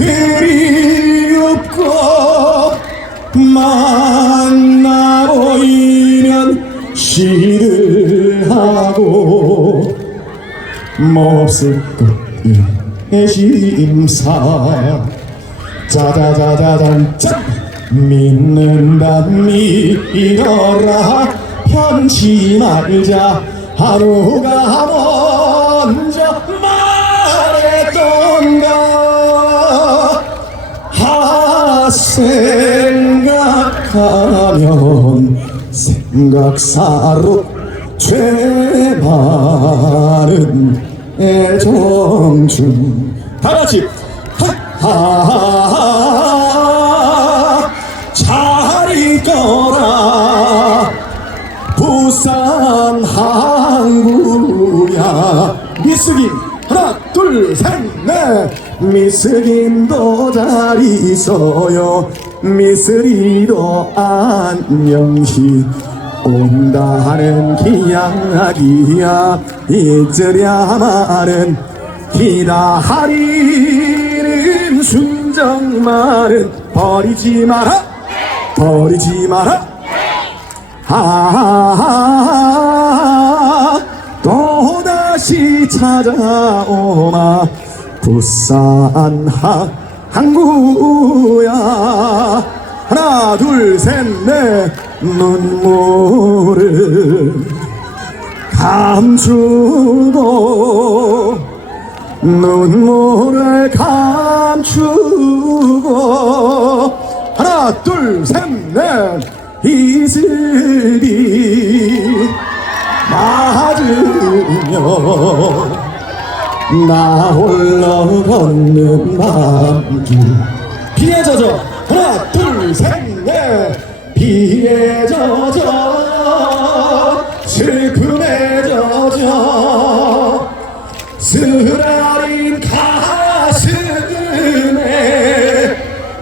그리웁고 만나 보이면 시들하고 몹쓸 것이 심사. 짜자자자잔 짠 믿는다 믿어라. 편치 말자. 하루가 먼저 말했던가? 하 생각하면 생각사로 죄바른 애정 중. 다 같이. 하하하 미스김도 잘 있어요. 미스리도 안녕히 온다는 기약이야. 잊으랴 말은 기다리는 순정 말은 버리지 마라. 버리지 마라. 하하하. 또다시 찾아오마 부산 하- 항구야. 하나 둘 셋 넷. 눈물을 감추고 눈물을 감추고 하나 둘 셋 넷. 이슬비 맞으며 나 홀로 걷는 밤길 비에 젖어. 하나 둘셋넷. 비에 젖어. 슬픔에 젖어. 쓰라린 가슴에.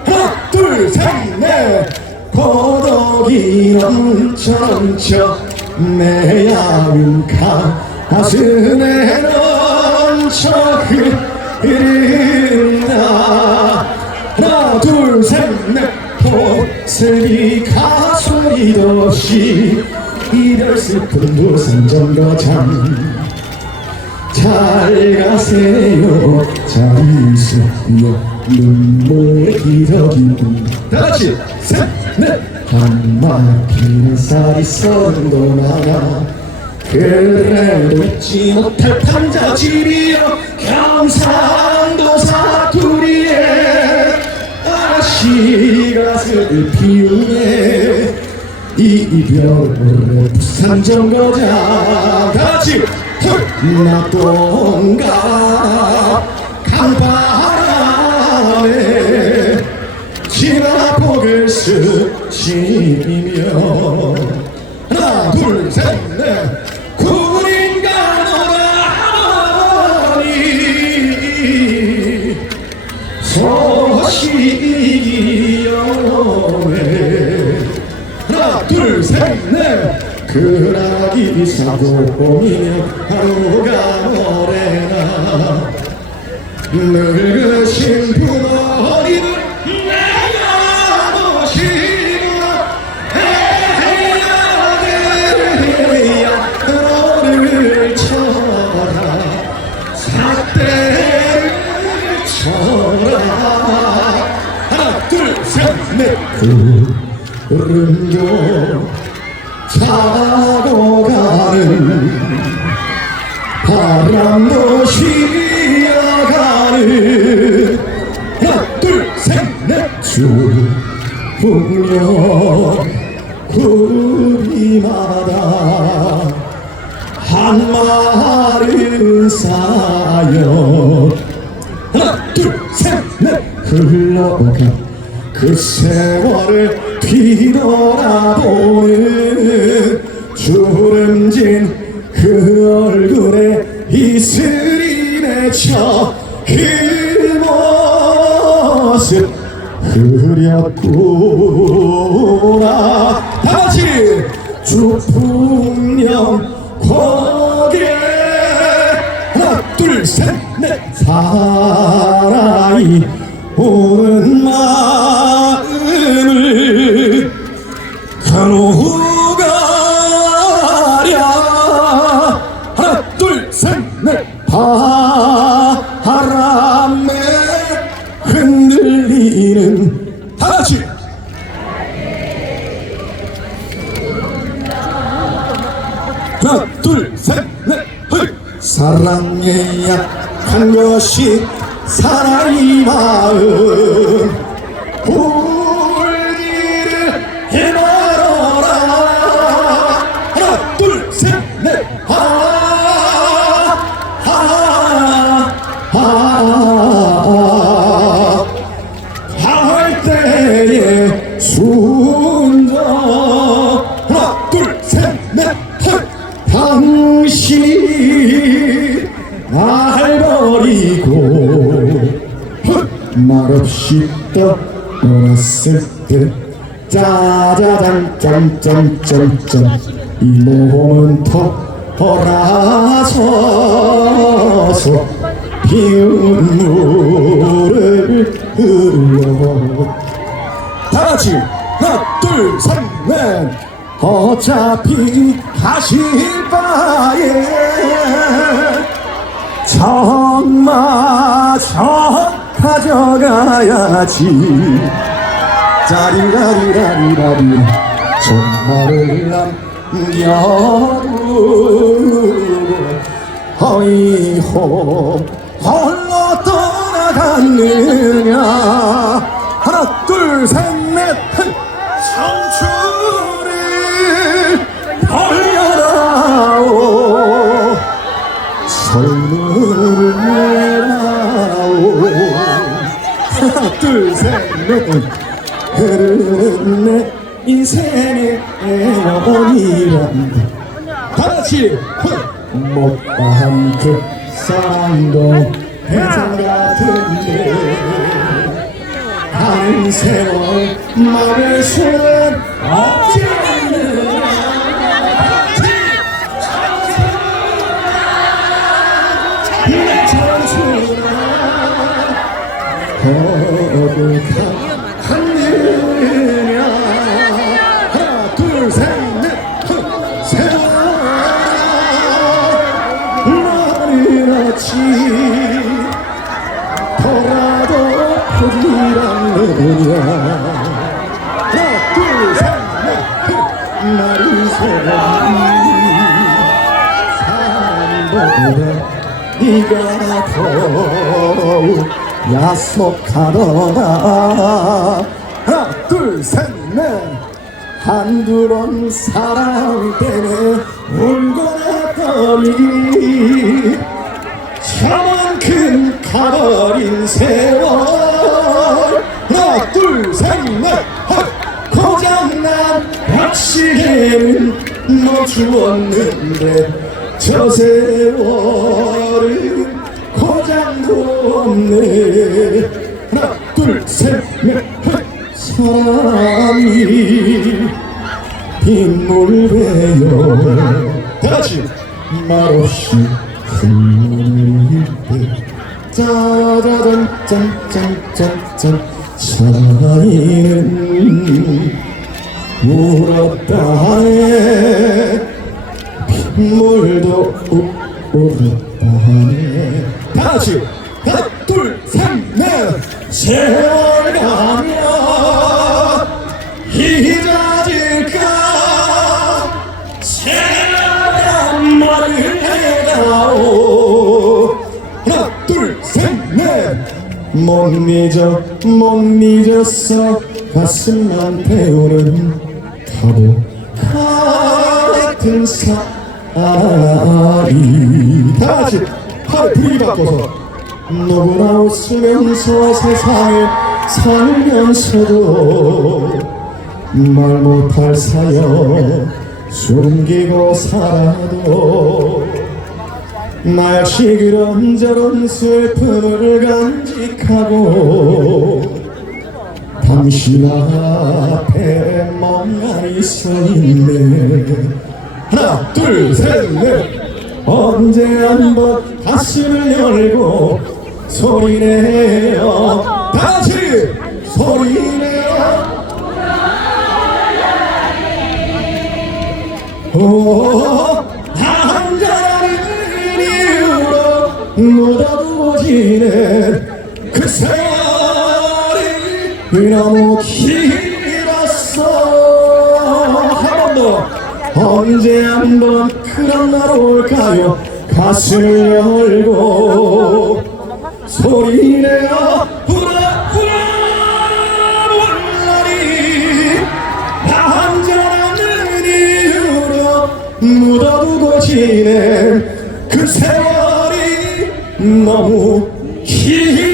하나 둘셋넷. 고독이 넘쳐넘쳐 내 얇은 가슴에 넘쳐 흐른다 하나 둘셋넷. 보슬이 가소리도 없이 이별 슬픈 부산전 거장. 잘 가세요. 잘 있어요 눈물 기러기는 다같이 셋넷. 한마디는 살이 서른도 많아 그래도 잊지 못할 판자집이여 경상도 사투리에 아시가 슬피우네 이별의 부산 정거장 같이 나똥가 강바람에 진화복을 스치며 그라기 사고 보이며 하루가 오래나. 늙으신 부모님을 내가 모시고 해야되야 너를 쳐라. 삿대를 쳐라. 하나 둘셋넷. 구름도 타고 가는 바람도 쉬어가는. 하나 둘셋넷. 주풍년 구비마다 한 마른 사연 하나 둘셋넷. 흘러가 그 세월을 뒤돌아보는 주름진 그 얼굴에 이슬이 맺혀 그 모습 흐렸구나. 다같이 주풍령 고개 하나 둘셋넷. 사랑이 오는 마음을 한 것이 사랑이 마음 울기를 해말어라. 하나 둘셋넷. 하하하 할 때의 순 짜자잔 짠짠짠짠 이 몸은 돌아서서 피운 물을 흘려 다같이 하나 둘셋넷 어차피 가실 바에 정마저 가져가야지 짜리라리라리라리 정말을 남겨두고 어이호 홀로 떠나갔느냐. 하나 둘셋넷 못다한 그 사랑도 해장 같은데 한 세월 막을 수는 없지 청춘아 거룩하 않느냐? 하나 둘셋넷 사랑이 사랑보다 네가 더욱 약속하더라. 하나 둘셋넷. 한두 번 사랑 때문에 울고 났더니 저만큼 가버린 세월 하나 둘셋넷 고장난 박시계는 멈추었는데 저 세월은 고장도 없네. 하나 둘셋넷 사랑이 빗물 베요 다같이 말없이 흘릴 때 짜자잔 짠짠짠짠 사랑이는 울었다네 빗물도 울었다네 다 같이. 하나 둘셋넷. 세월 가면 잊어질까? 새로운 말을 해다오. 하나 둘셋넷 못 잊어 못 잊었어. 가슴만 태우는 바보 같은 사이 다 같이 팔 분위기 바꿔서 누구나 웃으면서 세상을 살면서도 말 못할 사연 숨기고 살아도 나 역시 그런저런 슬픔을 간직하고 당신 앞에 멍하니 서 있네. 하나 둘셋넷. 언제 한번 가슴을 열고 소리내어. 다시 소리내어. 오, 지낸 그 세월이 너무 길었어 한 번 더. 언제 한 번 그런 날 올까요? 가슴을 열고 소리내어 묻어두고 지낸 그 세월이 너무 길